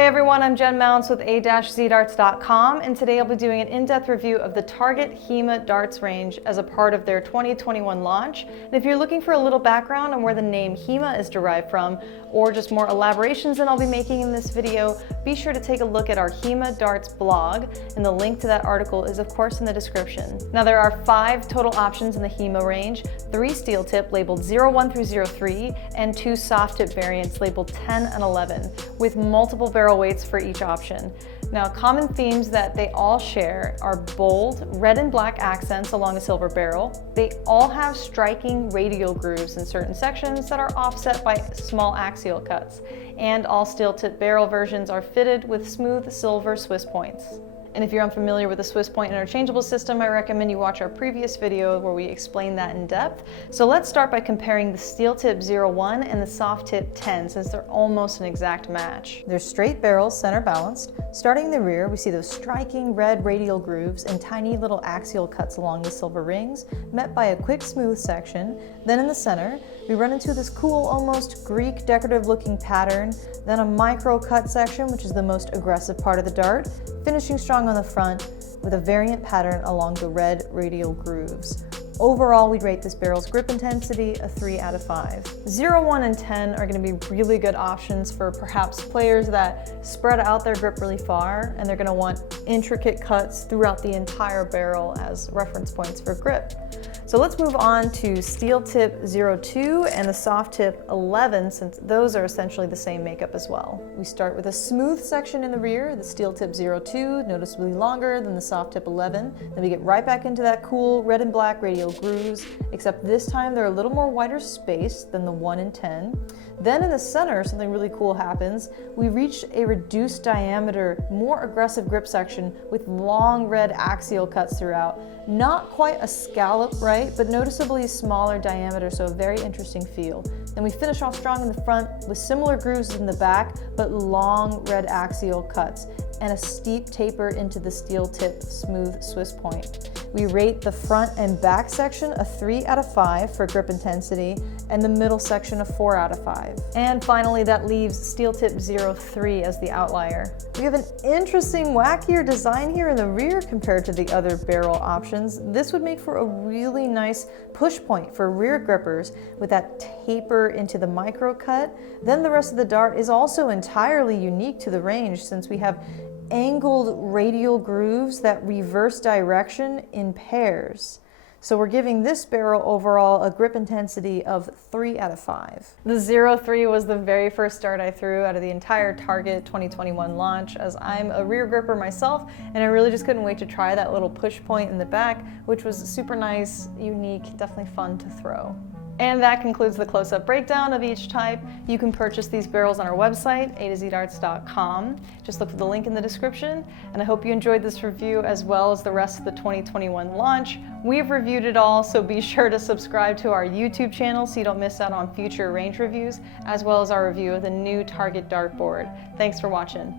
Hey everyone, I'm Jen Mounts with a-zdarts.com, and today I'll be doing an in-depth review of the Target Hema Darts Range as a part of their 2021 launch. And if you're looking for a little background on where the name Hema is derived from, or just more elaborations that I'll be making in this video, be sure to take a look at our Hema Darts blog, and the link to that article is of course in the description. Now there are 5 total options in the Hema range, 3 steel tip labeled 01 through 03, and 2 soft tip variants labeled 10 and 11, with multiple barrel weights for each option. Now, common themes that they all share are bold red and black accents along a silver barrel. They all have striking radial grooves in certain sections that are offset by small axial cuts. And all steel tip barrel versions are fitted with smooth silver Swiss points. And if you're unfamiliar with the Swiss point interchangeable system, I recommend you watch our previous video where we explain that in depth. So let's start by comparing the steel tip 01 and the soft tip 10, since they're almost an exact match. They're straight barrels, center balanced. Starting in the rear, we see those striking red radial grooves and tiny little axial cuts along the silver rings, met by a quick smooth section. Then in the center, we run into this cool, almost Greek decorative looking pattern, then a micro cut section, which is the most aggressive part of the dart, finishing strong on the front with a variant pattern along the red radial grooves. Overall, we'd rate this barrel's grip intensity a 3 out of 5. 01 and 10 are going to be really good options for perhaps players that spread out their grip really far, and they're going to want intricate cuts throughout the entire barrel as reference points for grip. So let's move on to steel tip 02 and the soft tip 11, since those are essentially the same makeup as well. We start with a smooth section in the rear, the steel tip 02, noticeably longer than the soft tip 11. Then we get right back into that cool red and black radial grooves, except this time they're a little more wider spaced than the 1 and 10. Then in the center, something really cool happens. We reach a reduced diameter, more aggressive grip section with long red axial cuts throughout. Not quite a scallop, right? But noticeably smaller diameter, so a very interesting feel. Then we finish off strong in the front with similar grooves in the back, but long red axial cuts and a steep taper into the steel tip smooth Swiss point. We rate the front and back section a 3 out of 5 for grip intensity, and the middle section a 4 out of 5. And finally, that leaves steel tip 03 as the outlier. We have an interesting, wackier design here in the rear compared to the other barrel options. This would make for a really nice push point for rear grippers with that taper into the micro cut. Then the rest of the dart is also entirely unique to the range, since we have angled radial grooves that reverse direction in pairs. So we're giving this barrel overall a grip intensity of 3 out of 5. The 03 was the very first dart I threw out of the entire Target 2021 launch, as I'm a rear gripper myself, and I really just couldn't wait to try that little push point in the back, which was super nice, unique, definitely fun to throw. And that concludes the close-up breakdown of each type. You can purchase these barrels on our website, a-zdarts.com. Just look for the link in the description. And I hope you enjoyed this review as well as the rest of the 2021 launch. We've reviewed it all, so be sure to subscribe to our YouTube channel so you don't miss out on future range reviews, as well as our review of the new Target dartboard. Thanks for watching.